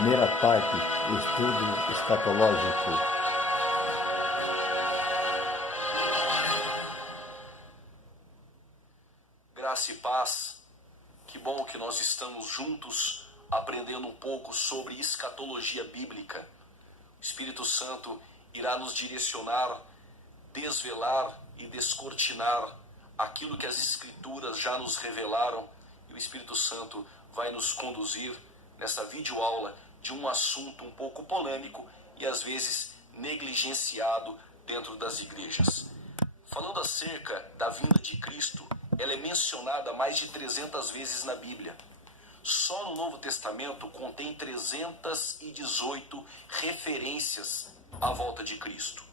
Primeira parte, estudo escatológico. Graça e paz, que bom que nós estamos juntos aprendendo um pouco sobre escatologia bíblica. O Espírito Santo irá nos direcionar, desvelar e descortinar aquilo que as Escrituras já nos revelaram, e o Espírito Santo vai nos conduzir nessa videoaula de um assunto um pouco polêmico e às vezes negligenciado dentro das igrejas. Falando acerca da vinda de Cristo, ela é mencionada mais de 300 vezes na Bíblia. Só no Novo Testamento contém 318 referências à volta de Cristo.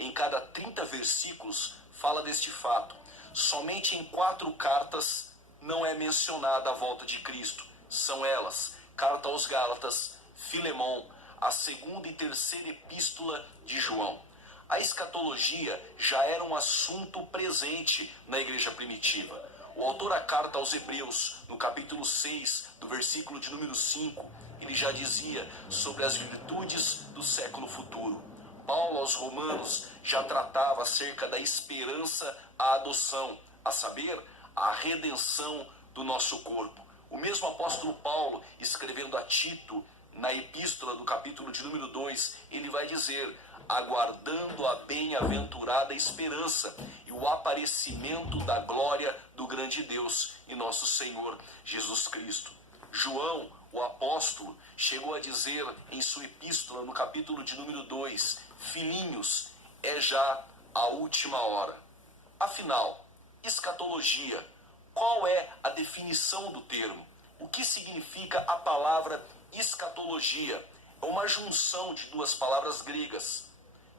Em cada 30 versículos fala deste fato. Somente em 4 cartas não é mencionada a volta de Cristo. São elas: Carta aos Gálatas, Filemão, a segunda e terceira epístola de João. A escatologia já era um assunto presente na igreja primitiva. O autor da carta aos Hebreus, no capítulo 6, do versículo de número 5, ele já dizia sobre as virtudes do século futuro. Paulo aos Romanos já tratava acerca da esperança à adoção, a saber, a redenção do nosso corpo. O mesmo apóstolo Paulo, escrevendo a Tito, na epístola do capítulo de número 2, ele vai dizer: aguardando a bem-aventurada esperança e o aparecimento da glória do grande Deus e nosso Senhor Jesus Cristo. João, o apóstolo, chegou a dizer em sua epístola, no capítulo de número 2, filhinhos, é já a última hora. Afinal, escatologia, qual é a definição do termo? O que significa a palavra escatologia? É uma junção de 2 palavras gregas.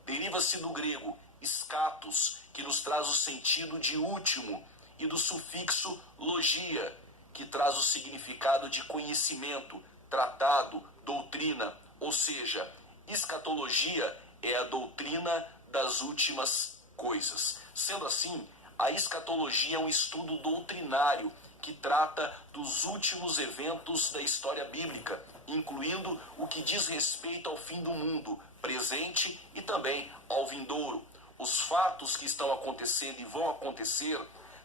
Deriva-se do grego escatos, que nos traz o sentido de último, e do sufixo logia, que traz o significado de conhecimento, tratado, doutrina. Ou seja, escatologia é a doutrina das últimas coisas. Sendo assim, a escatologia é um estudo doutrinário que trata dos últimos eventos da história bíblica, incluindo o que diz respeito ao fim do mundo, presente e também ao vindouro. Os fatos que estão acontecendo e vão acontecer,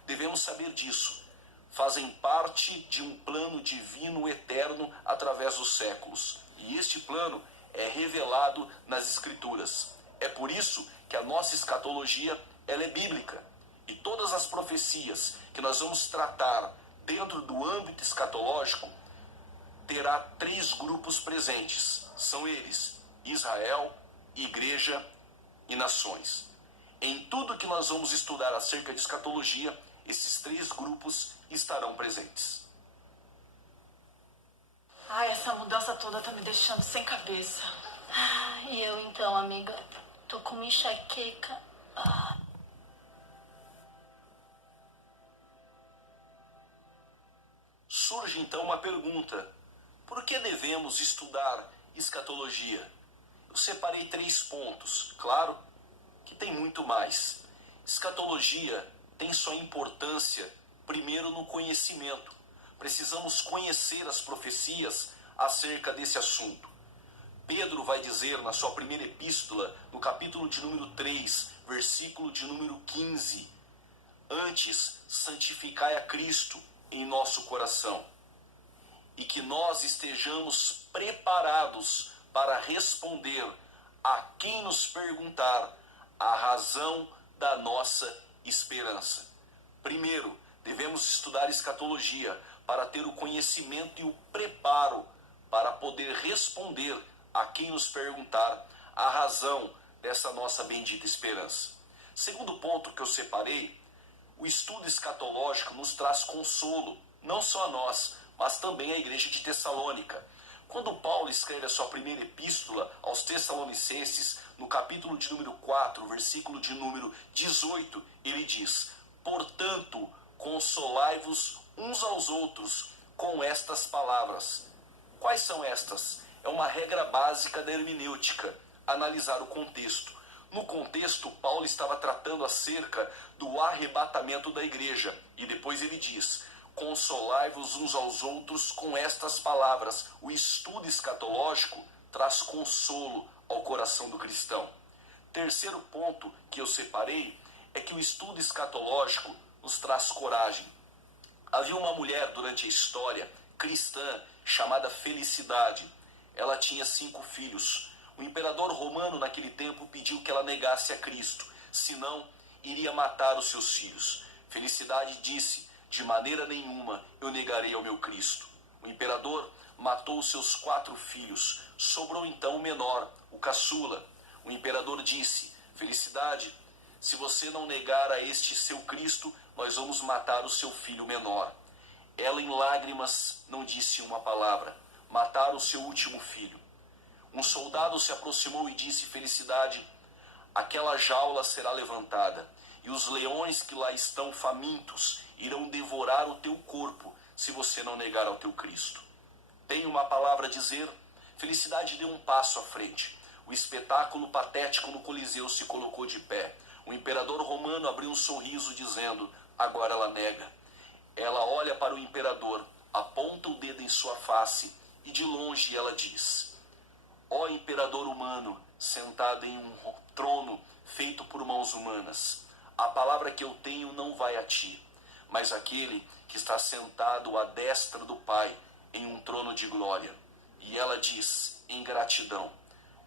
devemos saber disso. Fazem parte de um plano divino eterno através dos séculos. E este plano é revelado nas Escrituras. É por isso que a nossa escatologia ela é bíblica. E todas as profecias que nós vamos tratar dentro do âmbito escatológico terá 3 grupos presentes. São eles: Israel, igreja e nações. Em tudo que nós vamos estudar acerca de escatologia, esses 3 grupos estarão presentes. Ai, essa mudança toda tá me deixando sem cabeça. E eu então, amiga, tô com uma enxaqueca. Surge então uma pergunta: por que devemos estudar escatologia? Eu separei 3 pontos, claro que tem muito mais. Escatologia tem sua importância primeiro no conhecimento. Precisamos conhecer as profecias acerca desse assunto. Pedro vai dizer na sua primeira epístola, no capítulo de número 3, versículo de número 15: antes santificai a Cristo em nosso coração, e que nós estejamos preparados para responder a quem nos perguntar a razão da nossa esperança. Primeiro, devemos estudar escatologia para ter o conhecimento e o preparo para poder responder a quem nos perguntar a razão dessa nossa bendita esperança. Segundo ponto que eu separei: o estudo escatológico nos traz consolo, não só a nós, mas também à igreja de Tessalônica. Quando Paulo escreve a sua primeira epístola aos Tessalonicenses, no capítulo de número 4, versículo de número 18, ele diz: portanto, consolai-vos uns aos outros com estas palavras. Quais são estas? É uma regra básica da hermenêutica, analisar o contexto. No contexto, Paulo estava tratando acerca do arrebatamento da igreja. E depois ele diz: consolai-vos uns aos outros com estas palavras. O estudo escatológico traz consolo ao coração do cristão. Terceiro ponto que eu separei é que o estudo escatológico nos traz coragem. Havia uma mulher durante a história cristã chamada Felicidade. Ela tinha 5 filhos. O imperador romano naquele tempo pediu que ela negasse a Cristo, senão iria matar os seus filhos. Felicidade disse: de maneira nenhuma eu negarei ao meu Cristo. O imperador matou os seus 4 filhos. Sobrou então o menor, o caçula. O imperador disse: Felicidade, se você não negar a este seu Cristo, nós vamos matar o seu filho menor. Ela em lágrimas não disse uma palavra. Mataram o seu último filho. Um soldado se aproximou e disse: Felicidade, aquela jaula será levantada, e os leões que lá estão famintos irão devorar o teu corpo, se você não negar ao teu Cristo. Tenho uma palavra a dizer. Felicidade deu um passo à frente. O espetáculo patético no Coliseu se colocou de pé. O imperador romano abriu um sorriso dizendo: agora ela nega. Ela olha para o imperador, aponta o dedo em sua face e de longe ela diz: ó imperador humano, sentado em um trono feito por mãos humanas, a palavra que eu tenho não vai a ti, mas aquele que está sentado à destra do Pai em um trono de glória. E ela diz, em gratidão: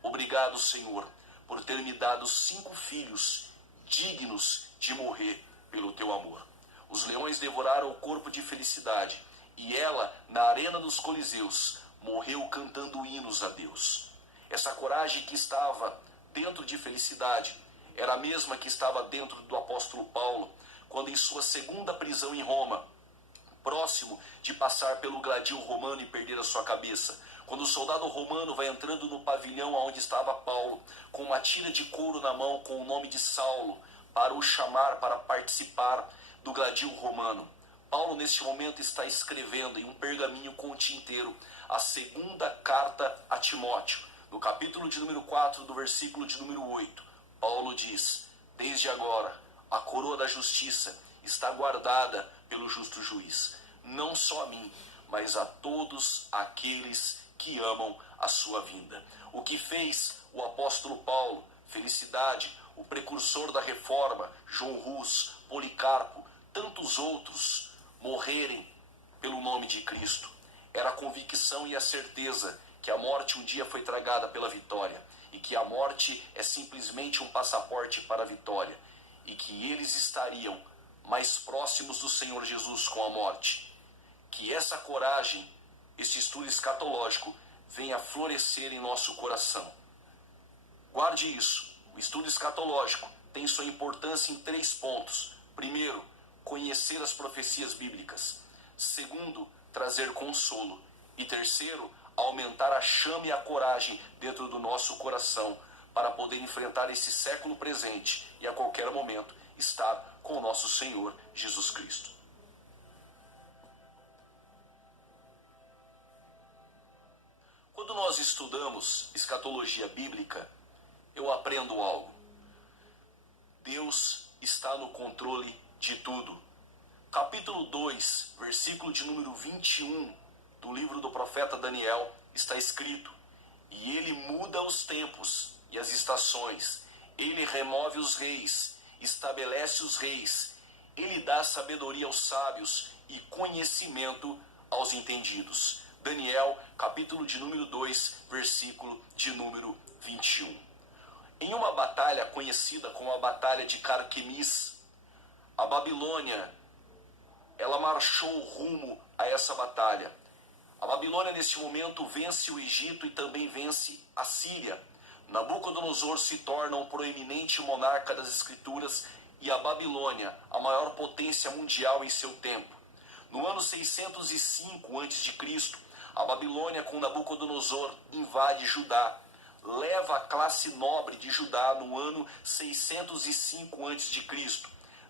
obrigado, Senhor, por ter me dado 5 filhos dignos de morrer pelo teu amor. Os leões devoraram o corpo de Felicidade, e ela, na arena dos Coliseus, morreu cantando hinos a Deus. Essa coragem que estava dentro de Felicidade era a mesma que estava dentro do apóstolo Paulo, quando em sua segunda prisão em Roma, próximo de passar pelo gladil romano e perder a sua cabeça, quando o soldado romano vai entrando no pavilhão onde estava Paulo, com uma tira de couro na mão com o nome de Saulo, para o chamar para participar do gladil romano. Paulo, neste momento, está escrevendo em um pergaminho com tinteiro a segunda carta a Timóteo. No capítulo de número 4, do versículo de número 8, Paulo diz: desde agora, a coroa da justiça está guardada pelo justo juiz, não só a mim, mas a todos aqueles que amam a sua vinda. O que fez o apóstolo Paulo, Felicidade, o precursor da reforma, João Rus, Policarpo, tantos outros morrerem pelo nome de Cristo, era a convicção e a certeza que a morte um dia foi tragada pela vitória, e que a morte é simplesmente um passaporte para a vitória, e que eles estariam mais próximos do Senhor Jesus com a morte. Que essa coragem, esse estudo escatológico, venha florescer em nosso coração. Guarde isso. O estudo escatológico tem sua importância em 3 pontos. Primeiro, conhecer as profecias bíblicas. Segundo, trazer consolo. E terceiro, aumentar a chama e a coragem dentro do nosso coração para poder enfrentar esse século presente e a qualquer momento estar com o nosso Senhor Jesus Cristo. Quando nós estudamos escatologia bíblica, eu aprendo algo. Deus está no controle de tudo. Capítulo 2, versículo de número 21 do livro do profeta Daniel, está escrito: e ele muda os tempos e as estações, ele remove os reis, estabelece os reis, ele dá sabedoria aos sábios e conhecimento aos entendidos. Daniel, capítulo de número 2, versículo de número 21. Em uma batalha conhecida como a Batalha de Carquemis, a Babilônia, ela marchou rumo a essa batalha. A Babilônia, neste momento, vence o Egito e também vence a Síria. Nabucodonosor se torna um proeminente monarca das Escrituras e a Babilônia, a maior potência mundial em seu tempo. No ano 605 a.C., a Babilônia, com Nabucodonosor, invade Judá. Leva a classe nobre de Judá no ano 605 a.C.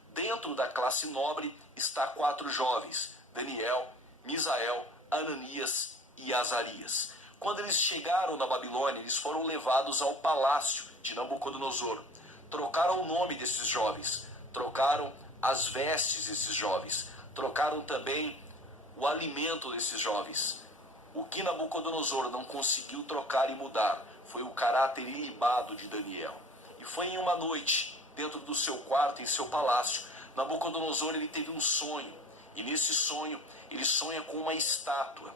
Dentro da classe nobre está 4 jovens: Daniel, Misael, Ananias e Azarias. Quando eles chegaram na Babilônia, eles foram levados ao palácio de Nabucodonosor. Trocaram o nome desses jovens, trocaram as vestes desses jovens, trocaram também o alimento desses jovens. O que Nabucodonosor não conseguiu trocar e mudar foi o caráter ilibado de Daniel. E foi em uma noite, dentro do seu quarto, em seu palácio, Nabucodonosor ele teve um sonho. E nesse sonho, ele sonha com uma estátua.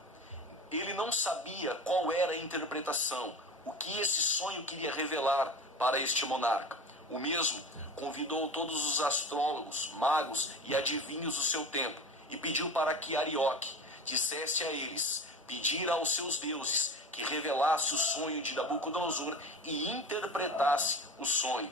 Ele não sabia qual era a interpretação, o que esse sonho queria revelar para este monarca. O mesmo convidou todos os astrólogos, magos e adivinhos do seu tempo e pediu para que Arioque dissesse a eles, pedir aos seus deuses que revelasse o sonho de Nabucodonosor e interpretasse o sonho.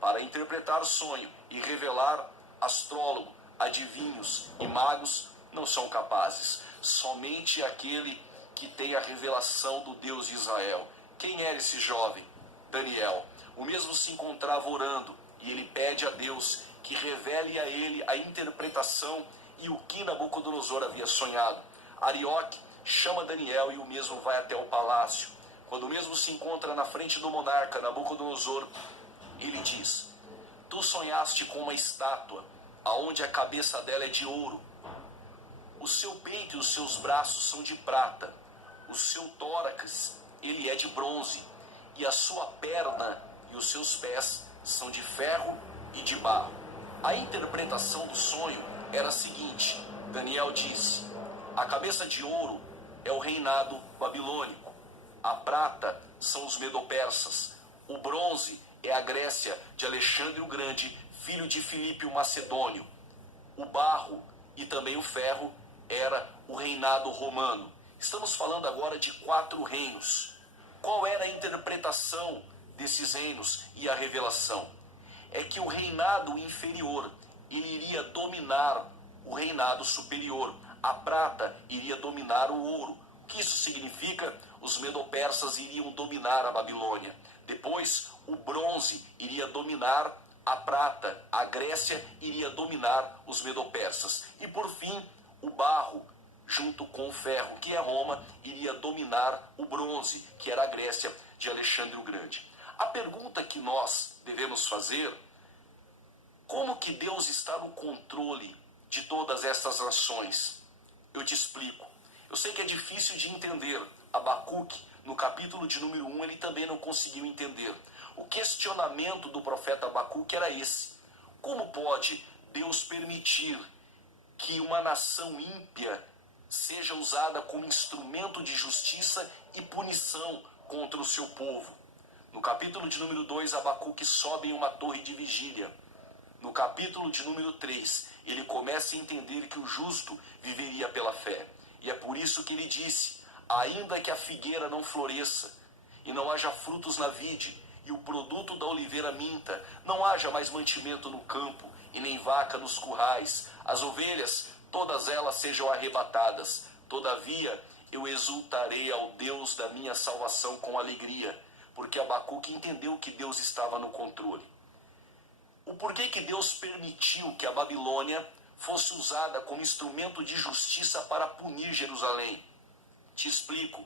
Para interpretar o sonho e revelar, astrólogo, adivinhos e magos não são capazes. Somente aquele que tem a revelação do Deus de Israel. Quem era esse jovem? Daniel. O mesmo se encontrava orando e ele pede a Deus que revele a ele a interpretação e o que Nabucodonosor havia sonhado. Arioque chama Daniel e o mesmo vai até o palácio. Quando o mesmo se encontra na frente do monarca Nabucodonosor, ele diz: tu sonhaste com uma estátua, aonde a cabeça dela é de ouro. O seu peito e os seus braços são de prata. O seu tórax, ele é de bronze. E a sua perna e os seus pés são de ferro e de barro. A interpretação do sonho era a seguinte: Daniel disse: a cabeça de ouro é o reinado babilônico. A prata são os medo-persas. O bronze é a Grécia de Alexandre o Grande, filho de Filipe o Macedônio. O barro e também o ferro era o reinado romano. Estamos falando agora de 4 reinos. Qual era a interpretação desses reinos e a revelação? É que o reinado inferior ele iria dominar o reinado superior. A prata iria dominar o ouro. O que isso significa? Os medo-persas iriam dominar a Babilônia. Depois, o bronze iria dominar a prata. A Grécia iria dominar os medo-persas. E por fim, o barro, junto com o ferro, que é Roma, iria dominar o bronze, que era a Grécia de Alexandre o Grande. A pergunta que nós devemos fazer: como que Deus está no controle de todas estas nações? Eu te explico. Eu sei que é difícil de entender. Abacuque, no capítulo de número 1, ele também não conseguiu entender. O questionamento do profeta Abacuque era esse: como pode Deus permitir que uma nação ímpia seja usada como instrumento de justiça e punição contra o seu povo? No capítulo de número 2, Abacuque sobe em uma torre de vigília. No capítulo de número 3, ele começa a entender que o justo viveria pela fé. E é por isso que ele disse: ainda que a figueira não floresça, e não haja frutos na vide, e o produto da oliveira minta, não haja mais mantimento no campo, e nem vaca nos currais, as ovelhas, todas elas sejam arrebatadas. Todavia, eu exultarei ao Deus da minha salvação com alegria, porque Abacuque entendeu que Deus estava no controle. O porquê que Deus permitiu que a Babilônia fosse usada como instrumento de justiça para punir Jerusalém? Te explico.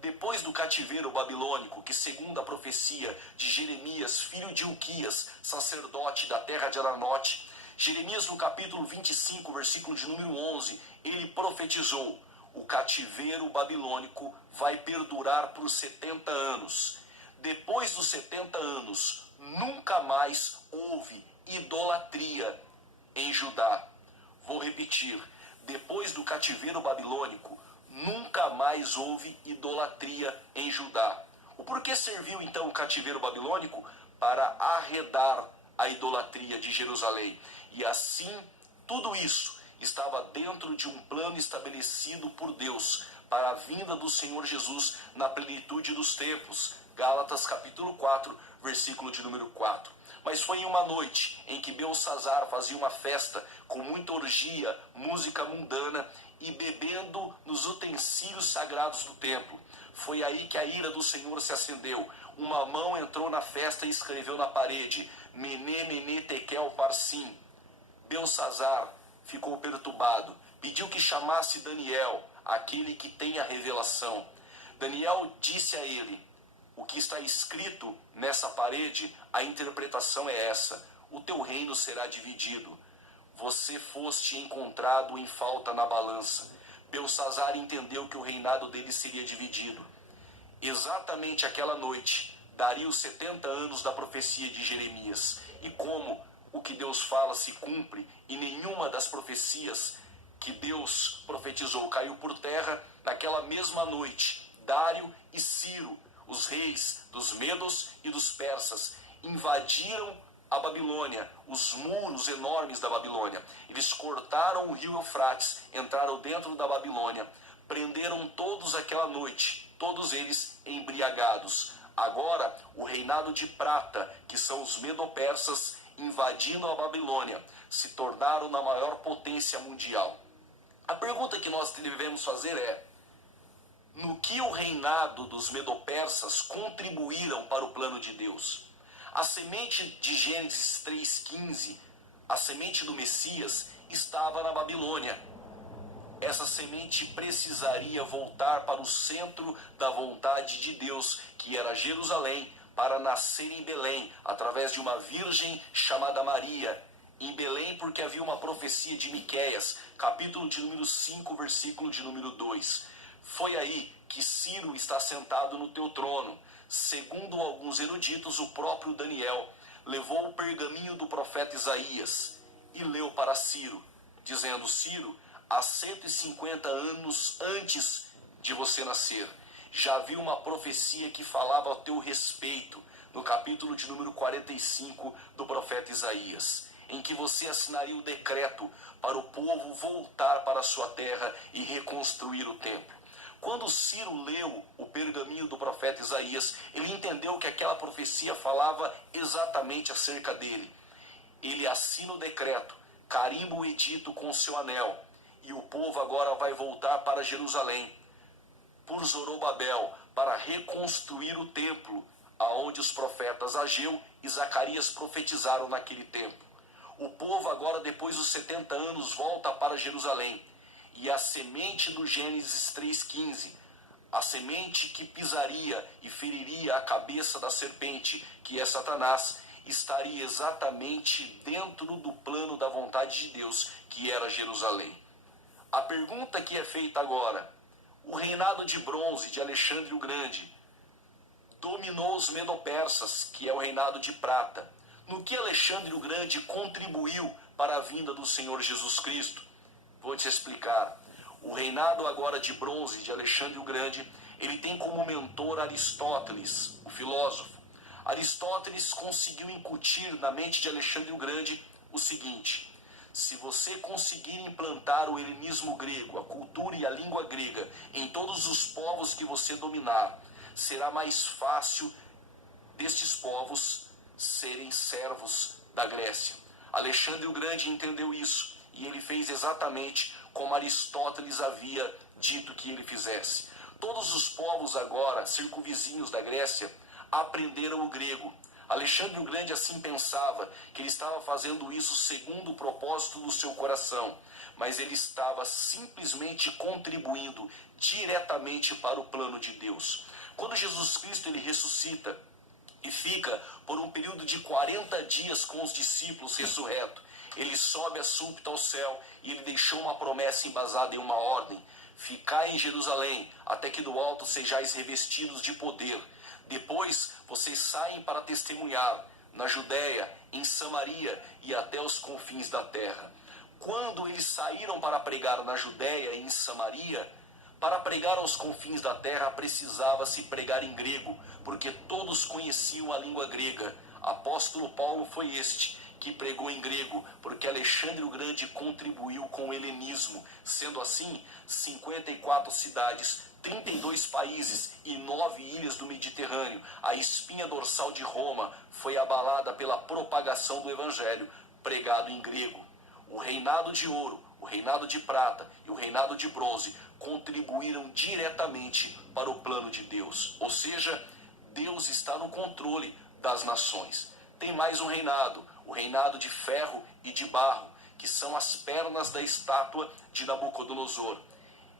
Depois do cativeiro babilônico, que segundo a profecia de Jeremias, filho de Ilquias, sacerdote da terra de Aranote, Jeremias no capítulo 25, versículo de número 11, ele profetizou: o cativeiro babilônico vai perdurar por 70 anos. Depois dos 70 anos, nunca mais houve idolatria em Judá. Vou repetir: depois do cativeiro babilônico, nunca mais houve idolatria em Judá. O porquê serviu então o cativeiro babilônico? Para arredar a idolatria de Jerusalém. E assim, tudo isso estava dentro de um plano estabelecido por Deus para a vinda do Senhor Jesus na plenitude dos tempos. Gálatas capítulo 4, versículo de número 4. Mas foi em uma noite em que Belsazzar fazia uma festa com muita orgia, música mundana e bebendo nos utensílios sagrados do templo. Foi aí que a ira do Senhor se acendeu. Uma mão entrou na festa e escreveu na parede: Mené, Mené, Tekel, Parsim. Belsazzar ficou perturbado, pediu que chamasse Daniel, aquele que tem a revelação. Daniel disse a ele: o que está escrito nessa parede, a interpretação é essa: o teu reino será dividido. Você foste encontrado em falta na balança. Belsassar entendeu que o reinado dele seria dividido. Exatamente aquela noite, daria os 70 anos da profecia de Jeremias. E como o que Deus fala se cumpre e nenhuma das profecias que Deus profetizou caiu por terra, naquela mesma noite, Dário e Ciro, os reis dos medos e dos persas, invadiram a Babilônia, os muros enormes da Babilônia. Eles cortaram o rio Eufrates, entraram dentro da Babilônia, prenderam todos aquela noite, todos eles embriagados. Agora, o reinado de prata, que são os medo-persas, invadindo a Babilônia, se tornaram na maior potência mundial. A pergunta que nós devemos fazer é: no que o reinado dos medo-persas contribuíram para o plano de Deus? A semente de Gênesis 3,15, a semente do Messias, estava na Babilônia. Essa semente precisaria voltar para o centro da vontade de Deus, que era Jerusalém, para nascer em Belém, através de uma virgem chamada Maria. Em Belém, porque havia uma profecia de Miqueias, capítulo de número 5, versículo de número 2. Foi aí que Ciro está sentado no teu trono. Segundo alguns eruditos, o próprio Daniel levou o pergaminho do profeta Isaías e leu para Ciro, dizendo: Ciro, há 150 anos antes de você nascer, já havia uma profecia que falava ao teu respeito, no capítulo de número 45 do profeta Isaías, em que você assinaria o decreto para o povo voltar para a sua terra e reconstruir o templo. Quando Ciro leu o pergaminho do profeta Isaías, ele entendeu que aquela profecia falava exatamente acerca dele. Ele assina o decreto, carimba o edito com o seu anel, e o povo agora vai voltar para Jerusalém, por Zorobabel, para reconstruir o templo, aonde os profetas Ageu e Zacarias profetizaram naquele tempo. O povo agora, depois dos 70 anos, volta para Jerusalém. E a semente do Gênesis 3,15, a semente que pisaria e feriria a cabeça da serpente, que é Satanás, estaria exatamente dentro do plano da vontade de Deus, que era Jerusalém. A pergunta que é feita agora: o reinado de bronze de Alexandre o Grande dominou os medo-persas, que é o reinado de prata. No que Alexandre o Grande contribuiu para a vinda do Senhor Jesus Cristo? Vou te explicar. O reinado agora de bronze de Alexandre o Grande, ele tem como mentor Aristóteles, o filósofo. Aristóteles conseguiu incutir na mente de Alexandre o Grande o seguinte: se você conseguir implantar o helenismo grego, a cultura e a língua grega, em todos os povos que você dominar, será mais fácil destes povos serem servos da Grécia. Alexandre o Grande entendeu isso, e ele fez exatamente como Aristóteles havia dito que ele fizesse. Todos os povos agora, circunvizinhos da Grécia, aprenderam o grego. Alexandre o Grande assim pensava, que ele estava fazendo isso segundo o propósito do seu coração, mas ele estava simplesmente contribuindo diretamente para o plano de Deus. Quando Jesus Cristo ele ressuscita e fica por um período de 40 dias com os discípulos ressurreto, ele sobe a súbito ao céu e ele deixou uma promessa embasada em uma ordem: ficai em Jerusalém, até que do alto sejais revestidos de poder. Depois vocês saem para testemunhar na Judéia, em Samaria e até os confins da terra. Quando eles saíram para pregar na Judéia e em Samaria, para pregar aos confins da terra precisava-se pregar em grego, porque todos conheciam a língua grega. Apóstolo Paulo foi este que pregou em grego, porque Alexandre o Grande contribuiu com o helenismo. Sendo assim, 54 cidades, 32 países e 9 ilhas do Mediterrâneo, a espinha dorsal de Roma, foi abalada pela propagação do evangelho pregado em grego. O reinado de ouro, o reinado de prata e o reinado de bronze contribuíram diretamente para o plano de Deus. Ou seja, Deus está no controle das nações. Tem mais um reinado, o reinado de ferro e de barro, que são as pernas da estátua de Nabucodonosor.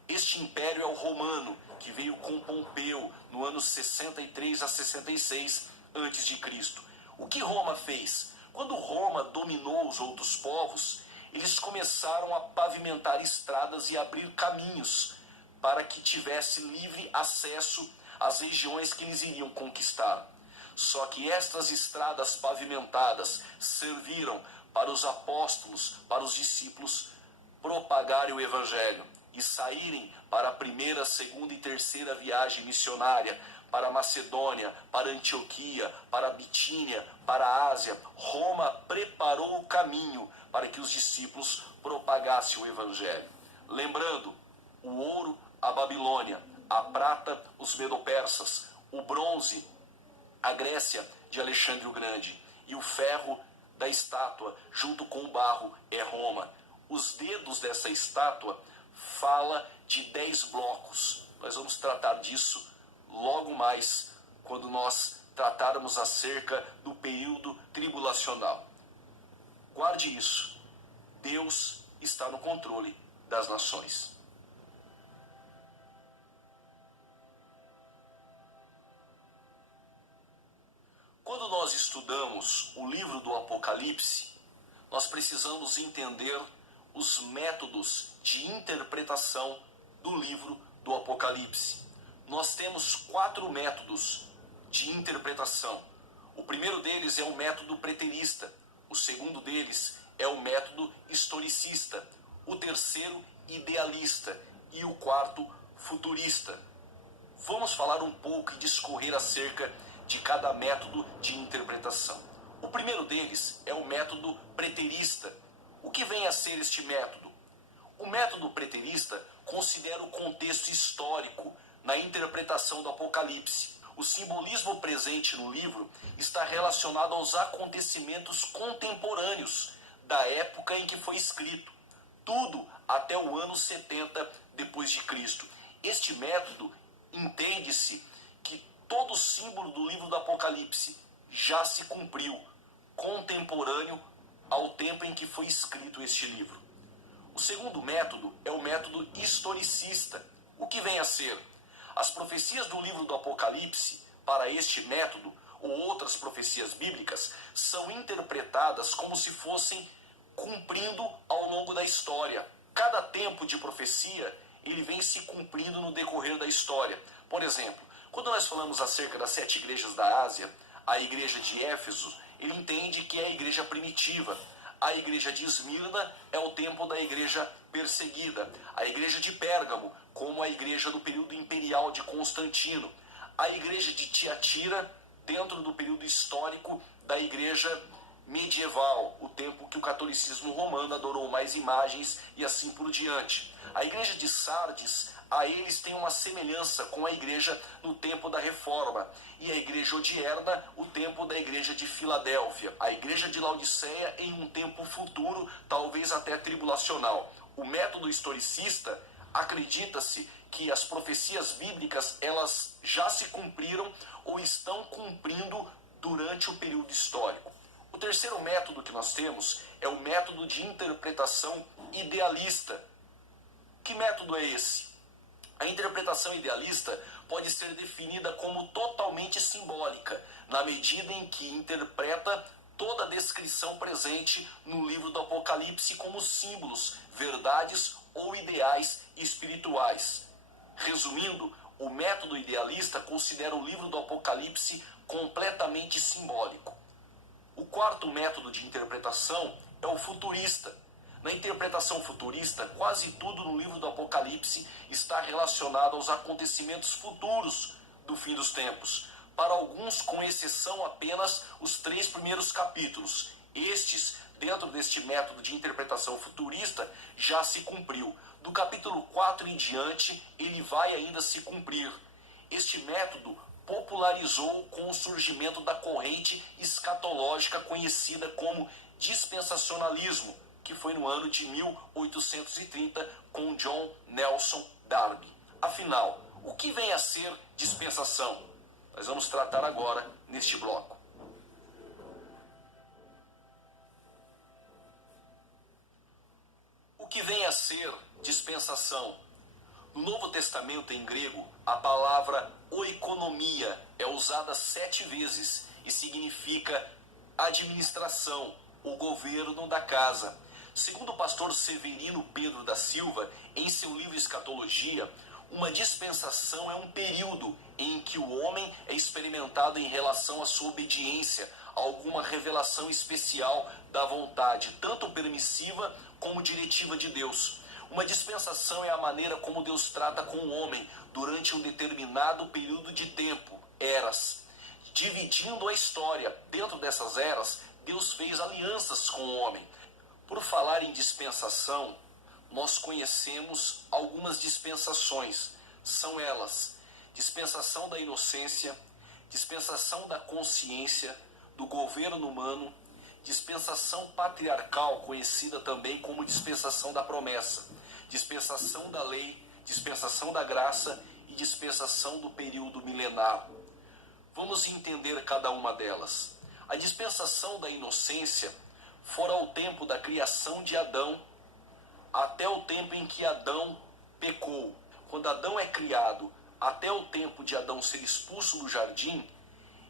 Este império é o romano, que veio com Pompeu no ano 63 a 66 a.C. O que Roma fez? Quando Roma dominou os outros povos, eles começaram a pavimentar estradas e abrir caminhos para que tivesse livre acesso às regiões que eles iriam conquistar. Só que estas estradas pavimentadas serviram para os apóstolos, para os discípulos propagarem o evangelho e saírem para a primeira, segunda e terceira viagem missionária, para a Macedônia, para a Antioquia, para a Bitínia, para a Ásia. Roma preparou o caminho para que os discípulos propagassem o evangelho. Lembrando, o ouro, a Babilônia, a prata, os medo-persas, o bronze, a Grécia de Alexandre o Grande, e o ferro da estátua, junto com o barro, é Roma. Os dedos dessa estátua fala de 10 blocos. Nós vamos tratar disso logo mais, quando nós tratarmos acerca do período tribulacional. Guarde isso. Deus está no controle das nações. Quando nós estudamos o livro do Apocalipse, nós precisamos entender os métodos de interpretação do livro do Apocalipse. Nós temos 4 métodos de interpretação. O primeiro deles é o método preterista, o segundo deles é o método historicista, o terceiro idealista e o quarto futurista. Vamos falar um pouco e discorrer acerca de cada método de interpretação. O primeiro deles é o método preterista. O que vem a ser este método? O método preterista considera o contexto histórico na interpretação do Apocalipse. O simbolismo presente no livro está relacionado aos acontecimentos contemporâneos da época em que foi escrito, tudo até o ano 70 depois de Cristo. Este método entende-se que todo símbolo do livro do Apocalipse já se cumpriu, contemporâneo ao tempo em que foi escrito este livro. O segundo método é o método historicista. O que vem a ser? As profecias do livro do Apocalipse, para este método, ou outras profecias bíblicas, são interpretadas como se fossem cumprindo ao longo da história. Cada tempo de profecia, ele vem se cumprindo no decorrer da história. Por exemplo, quando nós falamos acerca das 7 igrejas da Ásia, a igreja de Éfeso, ele entende que é a igreja primitiva. A igreja de Esmirna é o tempo da igreja perseguida. A igreja de Pérgamo, como a igreja do período imperial de Constantino. A igreja de Tiatira, dentro do período histórico da igreja medieval, o tempo que o catolicismo romano adorou mais imagens e assim por diante. A igreja de Sardes, a eles tem uma semelhança com a igreja no tempo da Reforma. E a igreja odierna, o tempo da igreja de Filadélfia. A igreja de Laodiceia em um tempo futuro, talvez até tribulacional. O método historicista, acredita-se que as profecias bíblicas, elas já se cumpriram ou estão cumprindo durante o período histórico. O terceiro método que nós temos é o método de interpretação idealista. Que método é esse? A interpretação idealista pode ser definida como totalmente simbólica, na medida em que interpreta toda a descrição presente no livro do Apocalipse como símbolos, verdades ou ideais espirituais. Resumindo, o método idealista considera o livro do Apocalipse completamente simbólico. O quarto método de interpretação é o futurista. Na interpretação futurista, quase tudo no livro do Apocalipse está relacionado aos acontecimentos futuros do fim dos tempos. Para alguns, com exceção apenas os 3 primeiros capítulos. Estes, dentro deste método de interpretação futurista, já se cumpriu. Do capítulo 4 em diante, ele vai ainda se cumprir. Este método popularizou com o surgimento da corrente escatológica conhecida como dispensacionalismo, que foi no ano de 1830 com John Nelson Darby. Afinal, o que vem a ser dispensação? Nós vamos tratar agora neste bloco. O que vem a ser dispensação? No Novo Testamento em grego, a palavra oikonomia é usada 7 vezes e significa administração, o governo da casa. Segundo o pastor Severino Pedro da Silva, em seu livro Escatologia, uma dispensação é um período em que o homem é experimentado em relação à sua obediência a alguma revelação especial da vontade, tanto permissiva como diretiva de Deus. Uma dispensação é a maneira como Deus trata com o homem durante um determinado período de tempo, eras. Dividindo a história, dentro dessas eras, Deus fez alianças com o homem. Por falar em dispensação, nós conhecemos algumas dispensações. São elas: dispensação da inocência, dispensação da consciência, do governo humano, dispensação patriarcal, conhecida também como dispensação da promessa, dispensação da lei, dispensação da graça e dispensação do período milenar. Vamos entender cada uma delas. A dispensação da inocência fora o tempo da criação de Adão, até o tempo em que Adão pecou. Quando Adão é criado, até o tempo de Adão ser expulso do jardim,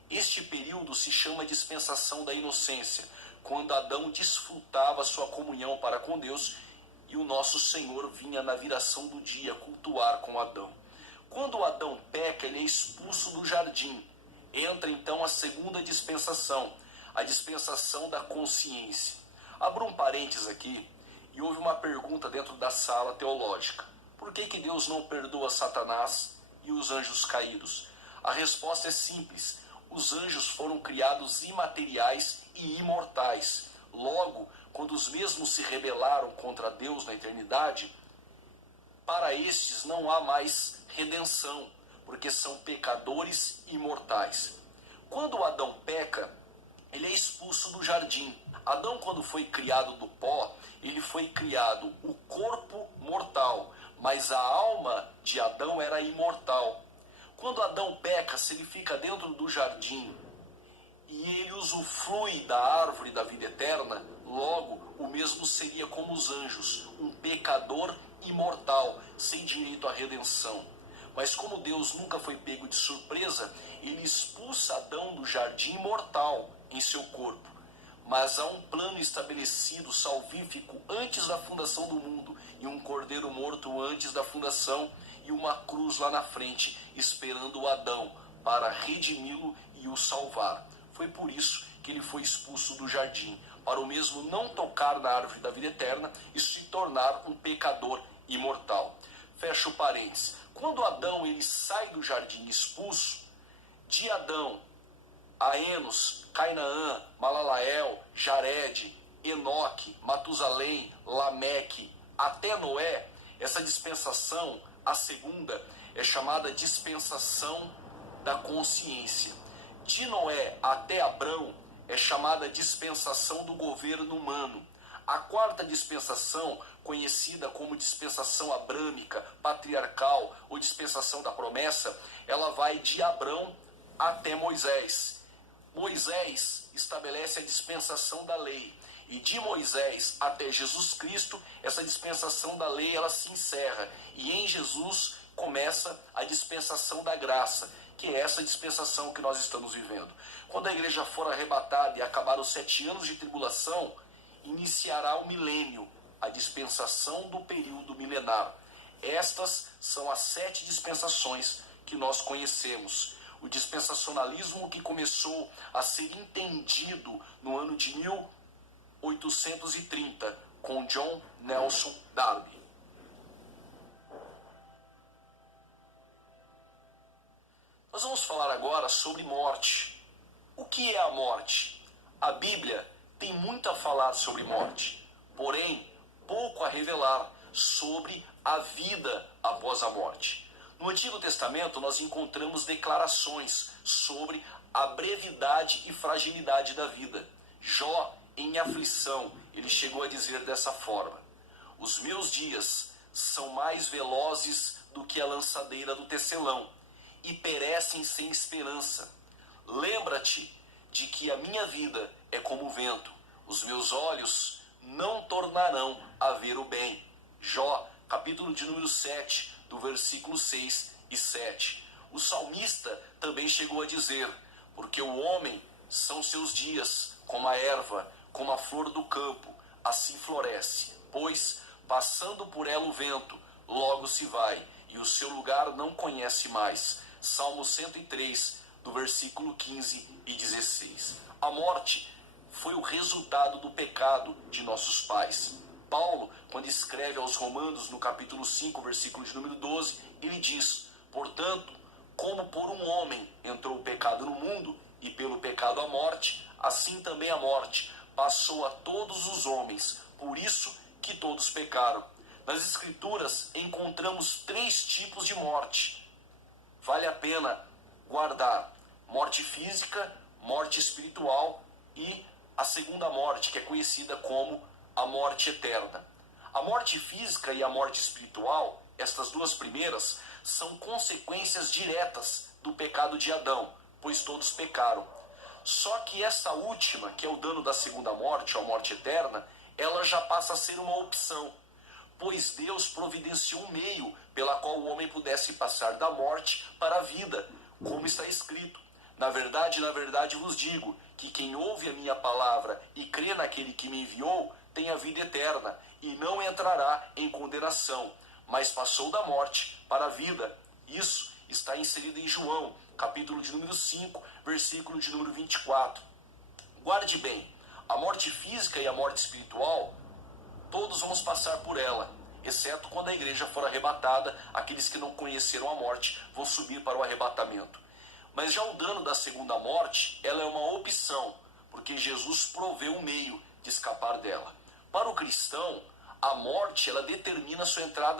este período se chama dispensação da inocência, quando Adão desfrutava sua comunhão para com Deus e o nosso Senhor vinha na viração do dia cultuar com Adão. Quando Adão peca, ele é expulso do jardim. Entra então a segunda dispensação, a dispensação da consciência. Abro um parênteses aqui e houve uma pergunta dentro da sala teológica. Por que Deus não perdoa Satanás e os anjos caídos? A resposta é simples. Os anjos foram criados imateriais e imortais. Logo, quando os mesmos se rebelaram contra Deus na eternidade, para estes não há mais redenção, porque são pecadores imortais. Quando Adão peca, ele é expulso do jardim. Adão, quando foi criado do pó, ele foi criado o corpo mortal, mas a alma de Adão era imortal. Quando Adão peca, se ele fica dentro do jardim e ele usufrui da árvore da vida eterna, logo o mesmo seria como os anjos, um pecador imortal, sem direito à redenção. Mas como Deus nunca foi pego de surpresa, ele expulsa Adão do jardim mortal em seu corpo. Mas há um plano estabelecido, salvífico, antes da fundação do mundo, e um cordeiro morto antes da fundação, e uma cruz lá na frente, esperando o Adão para redimi-lo e o salvar. Foi por isso que ele foi expulso do jardim, para o mesmo não tocar na árvore da vida eterna e se tornar um pecador imortal. Fecha o parênteses. Quando Adão ele sai do jardim expulso, de Adão a Enos, Cainaã, Malalael, Jared, Enoque, Matusalém, Lameque, até Noé, essa dispensação, a segunda, é chamada dispensação da consciência. De Noé até Abrão é chamada dispensação do governo humano. A quarta dispensação, conhecida como dispensação abrâmica, patriarcal ou dispensação da promessa, ela vai de Abrão até Moisés. Moisés estabelece a dispensação da lei. E de Moisés até Jesus Cristo, essa dispensação da lei ela se encerra. E em Jesus começa a dispensação da graça, que é essa dispensação que nós estamos vivendo. Quando a igreja for arrebatada e acabar os 7 anos de tribulação, iniciará o milênio, a dispensação do período milenar. Estas são as 7 dispensações que nós conhecemos. O dispensacionalismo que começou a ser entendido no ano de 1830, com John Nelson Darby. Nós vamos falar agora sobre morte. O que é a morte? A Bíblia tem muito a falar sobre morte, porém, pouco a revelar sobre a vida após a morte. No Antigo Testamento, nós encontramos declarações sobre a brevidade e fragilidade da vida. Jó, em aflição, ele chegou a dizer dessa forma: os meus dias são mais velozes do que a lançadeira do tecelão, e perecem sem esperança. Lembra-te de que a minha vida é como o vento, os meus olhos não tornarão a ver o bem. Jó, capítulo de número 7, do versículo 6 e 7. O salmista também chegou a dizer: porque o homem são seus dias, como a erva, como a flor do campo, assim floresce, pois, passando por ela o vento, logo se vai, e o seu lugar não conhece mais. Salmo 103, do versículo 15 e 16. A morte foi o resultado do pecado de nossos pais. Paulo, quando escreve aos Romanos, no capítulo 5, versículo de número 12, ele diz: portanto, como por um homem entrou o pecado no mundo, e pelo pecado a morte, assim também a morte passou a todos os homens, por isso que todos pecaram. Nas Escrituras encontramos 3 tipos de morte. Vale a pena guardar: morte física, morte espiritual e a segunda morte, que é conhecida como a morte eterna. A morte física e a morte espiritual, estas duas primeiras, são consequências diretas do pecado de Adão, pois todos pecaram. Só que essa última, que é o dano da segunda morte, ou a morte eterna, ela já passa a ser uma opção, pois Deus providenciou um meio pela qual o homem pudesse passar da morte para a vida, como está escrito: na verdade vos digo, que quem ouve a minha palavra e crê naquele que me enviou, tem a vida eterna, e não entrará em condenação, mas passou da morte para a vida. Isso está inserido em João, capítulo de número 5, versículo de número 24. Guarde bem, a morte física e a morte espiritual, todos vamos passar por ela, exceto quando a igreja for arrebatada. Aqueles que não conheceram a morte vão subir para o arrebatamento. Mas já o dano da segunda morte, ela é uma opção, porque Jesus proveu um meio de escapar dela. Para o cristão, a morte, ela determina a sua entrada